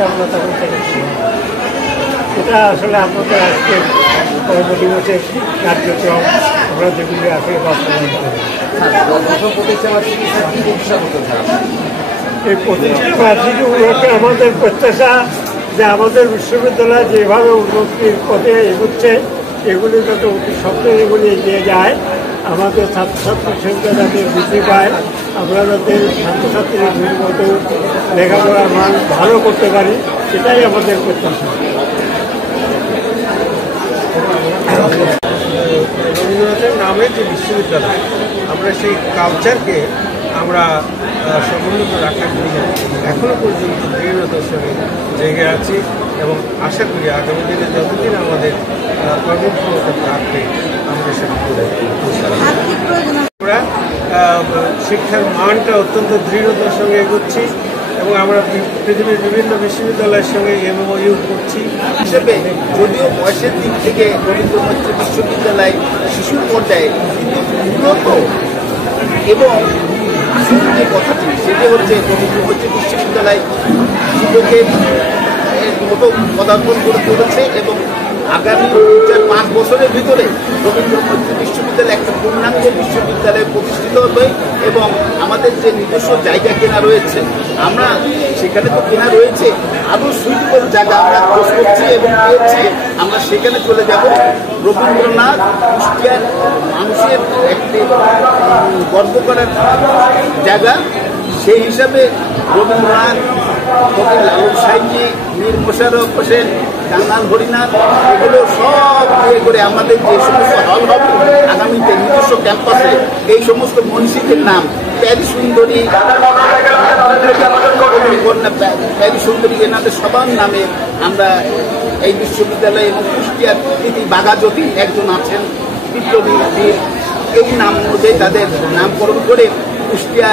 থেকে আমরা তখন থেকে এটা আসলে আমাদের আজকে কর্মদিবসের কার্যক্রম আমরা যেগুলি আসলে বাস্তবায়ন করি। এই 25 বার্ষিকী উপলক্ষে আমাদের প্রত্যাশা যে আমাদের বিশ্ববিদ্যালয় যেভাবে উন্নতির পথে এগুচ্ছে এগুলি যত অতি সত্ত্বে এগুলি এগিয়ে যায়, আমাদের ছাত্রছাত্রীর সংখ্যা যাতে বৃদ্ধি পায়, আমরা যাতে ছাত্রছাত্রীর মতো লেখাপড়ার মান ভালো করতে পারি, এটাই আমাদের প্রত্যাশা। রবীন্দ্রনাথের নামে যে বিশ্ববিদ্যালয়, আমরা সেই কালচারকে আমরা সমুন্নত রাখার জন্য এখনও পর্যন্ত দৃঢ়তার সঙ্গে জেগে আছি এবং আশা করি আগামী দিনে যতদিন আমাদের কর্মক্ষমতা থাকবে আমরা সেটা করে আমরা শিক্ষার মানটা অত্যন্ত দৃঢ়তার সঙ্গে এগোচ্ছি এবং আমরা পৃথিবীর বিভিন্ন বিশ্ববিদ্যালয়ের সঙ্গে এমওইউ করছি। হিসেবে যদিও বয়সের দিক থেকে রবীন্দ্র মৈত্রী বিশ্ববিদ্যালয় শিশুর পর্যায়ে, কিন্তু উন্নত এবং আসল যে কথাটি সেটি হচ্ছে রবীন্দ্র মৈত্রী বিশ্ববিদ্যালয় যুবকের মতো পদার্পণ করে চলেছে এবং আগামী 4-5 বছরের ভিতরে রবীন্দ্র মৈত্রী বিশ্ববিদ্যালয় একটা পূর্ণাঙ্গ বিশ্ববিদ্যালয়ে প্রতিষ্ঠিত হবে এবং আমাদের যে নিজস্ব জায়গা কেনা রয়েছে, আমরা সেখানে তো কেনা রয়েছে, আরও সুইটেবল জায়গা আমরা খোঁজ করছি এবং পেয়েছি, আমরা সেখানে চলে যাব। রবীন্দ্রনাথ কুষ্টিয়ার মানুষের একটি গর্ব করার জায়গা, সেই হিসাবে রবীন্দ্রনাথ, কবি লালন সাইজি, মীর মোশাররফ হোসেন, কাঙ্গাল হরিনাথ, এগুলো সব ইয়ে করে আমাদের যে সমস্ত হল হবে আগামীতে নিজস্ব ক্যাম্পাসে এই সমস্ত মনীষীদের নাম, প্যারি সুন্দরী, প্যারি সুন্দরী, এনাদের সবার নামে আমরা এই বিশ্ববিদ্যালয়ে এবং কুষ্টিয়ার কৃতি বাঘাযতীন একজন আছেন বিপ্লবী বীর, এই নাম অনুযায়ী তাদের নামকরণ করে কুষ্টিয়া